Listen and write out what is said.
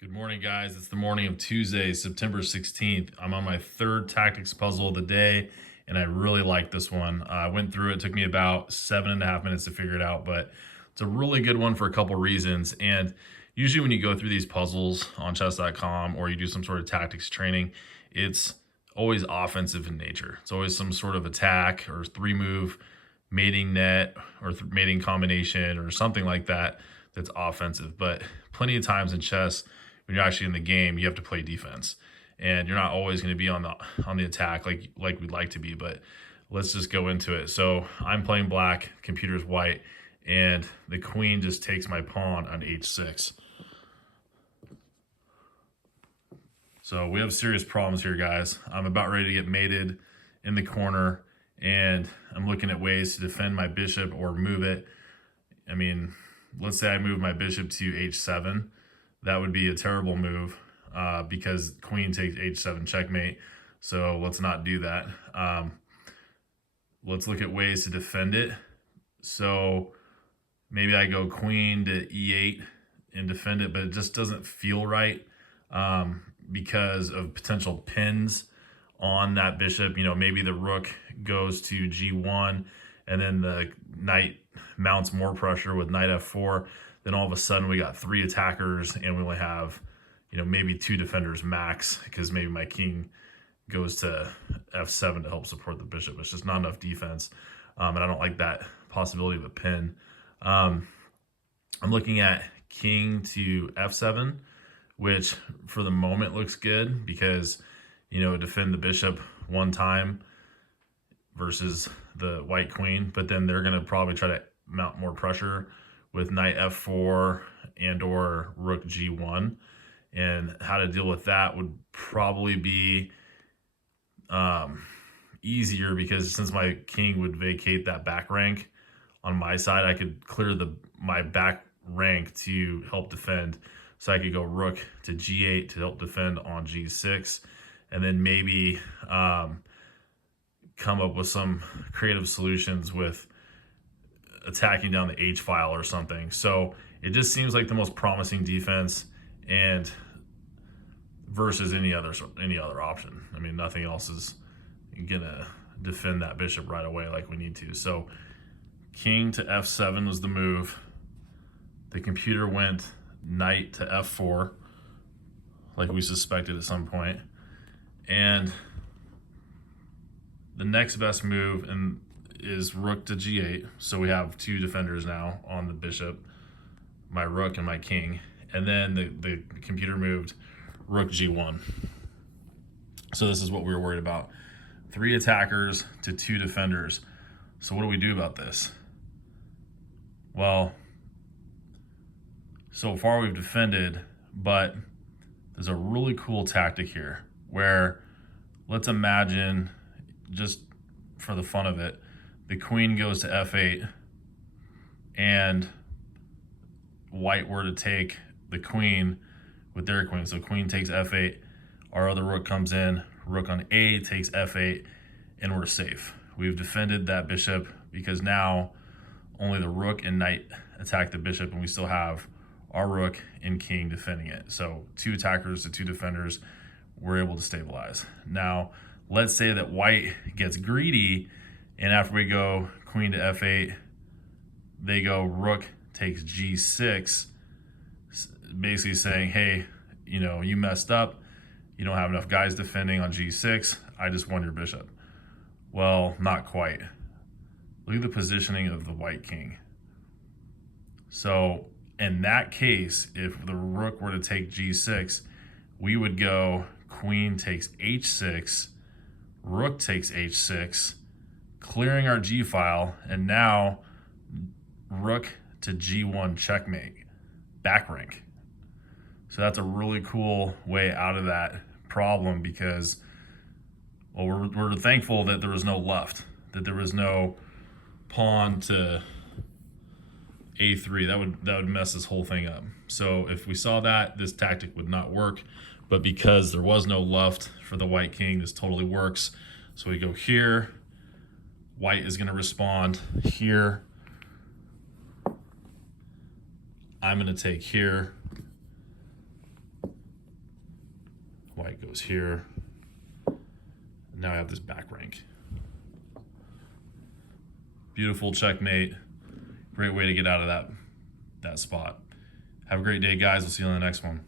Good morning, guys. It's the morning of Tuesday, September 16th. I'm on my third tactics puzzle of the day, and I really like this one. I went through it. It took me about 7.5 minutes to figure it out, but it's a really good one for a couple reasons. And usually when you go through these puzzles on chess.com or you do some sort of tactics training, it's always offensive in nature. It's always some sort of attack or three move mating net or mating combination or something like that that's offensive. But plenty of times in chess, when you're actually in the game, you have to play defense, and you're not always going to be on the attack like we'd like to be. But let's just go into it. So I'm playing black, computer's white, and the queen just takes my pawn on h6. So we have serious problems here, guys. I'm about ready to get mated in the corner, and I'm looking at ways to defend my bishop or move it. I mean, let's say I move my bishop to h7. That would be a terrible move because queen takes h7 checkmate. So let's not do that. Let's look at ways to defend it. So maybe I go queen to e8 and defend it, but it just doesn't feel right because of potential pins on that bishop. You know, maybe the rook goes to g1 and then the knight mounts more pressure with knight f4. Then all of a sudden we got three attackers and we only have, maybe two defenders max because maybe my king goes to f7 to help support the bishop. It's just not enough defense. And I don't like that possibility of a pin. I'm looking at king to f7, which for the moment looks good because, defend the bishop one time versus the white queen, but then they're going to probably try to mount more pressure with knight f4 and or rook g1. And how to deal with that would probably be easier because since my king would vacate that back rank on my side, I could clear my back rank to help defend. So I could go rook to g8 to help defend on g6, and then maybe come up with some creative solutions with attacking down the H file or something. So it just seems like the most promising defense, and versus any other option. I mean, nothing else is gonna defend that bishop right away like we need to. So king to f7 was the move. The computer went knight to f4 like we suspected at some point. And the next best move is rook to g8. So we have two defenders now on the bishop, my rook and my king. And then the computer moved rook g1. So this is what we were worried about. Three attackers to two defenders. So what do we do about this? Well, so far we've defended, but there's a really cool tactic here where let's imagine, just for the fun of it, the queen goes to f8 and white were to take the queen with their queen. So queen takes f8, our other rook comes in, rook on a takes f8, and we're safe. We've defended that bishop because now only the rook and knight attack the bishop, and we still have our rook and king defending it. So two attackers to two defenders, we're able to stabilize. Now, let's say that white gets greedy, and after we go queen to f8, they go rook takes g6, basically saying, hey, you messed up. You don't have enough guys defending on g6. I just won your bishop. Well, not quite. Look at the positioning of the white king. So in that case, if the rook were to take g6, we would go queen takes h6, rook takes h6, clearing our g file, and now rook to g1 checkmate, back rank. So that's a really cool way out of that problem because, well, we're thankful that there was no left, that there was no pawn to a3. That would mess this whole thing up. So if we saw that, this tactic would not work. But because there was no left for the white king, this totally works. So we go here. White is going to respond here. I'm going to take here. That goes here. Now I have this back rank. Beautiful checkmate. Great way to get out of that spot. Have a great day, guys. We'll see you on the next one.